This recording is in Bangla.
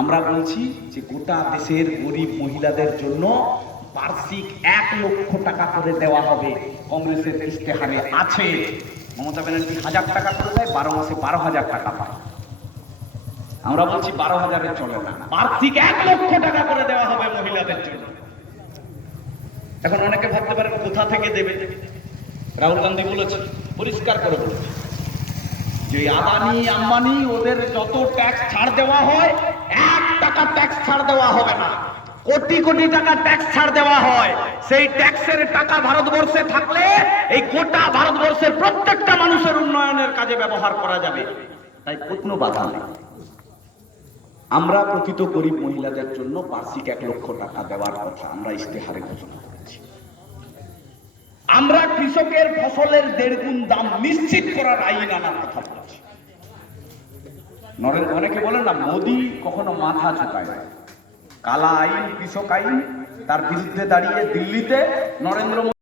আমরা বলছি যে গোটা দেশের গরিব মহিলাদের জন্য বার্ষিক এক লক্ষ টাকা করে দেওয়া হবে। কংগ্রেসের ইশতেহারে আছে। মমতা ব্যানার্জি হাজার টাকা করে দেয়, বারো মাসে বারো হাজার টাকা পায়। আমরা বলছি বারো হাজারে চলে না। বার্ষিক এক লক্ষ টাকা করে দেওয়া হবে মহিলাদের জন্য। এখন অনেকে ভাবতে পারেন কোথা থেকে দেবে? রাহুল গান্ধী বলেছে, পরিষ্কার করে বলেছে। যে আদানি আম্বানি, ওদের যত ট্যাক্স ছাড় দেওয়া হয়, এক টাকা ট্যাক্স ছাড় দেওয়া হবে না। কোটি কোটি টাকা ট্যাক্স ছাড় দেওয়া হয়। সেই ট্যাক্সের টাকা ভারতবর্ষে থাকলে এই গোটা ভারতবর্ষের প্রত্যেকটা মানুষের উন্নয়নের কাজে ব্যবহার করা যাবে। তাই কোনো বাধা নেই। আমরা প্রকৃত গরিব মহিলাদের জন্য বার্ষিক এক লক্ষ টাকা দেওয়ার কথা, আমরা ইশতেহারে ঘোষণা আমরা কৃষকের ফসলের দেড় গুণ দাম নিশ্চিত করার আইন আনার কথা বলছি। নরেন্দ্র, অনেকে বলেন না, মোদী কখনো মাথা ঝুঁকায় না। কালা আইন, কৃষক আইন, তার বিরুদ্ধে দাঁড়িয়ে দিল্লিতে নরেন্দ্র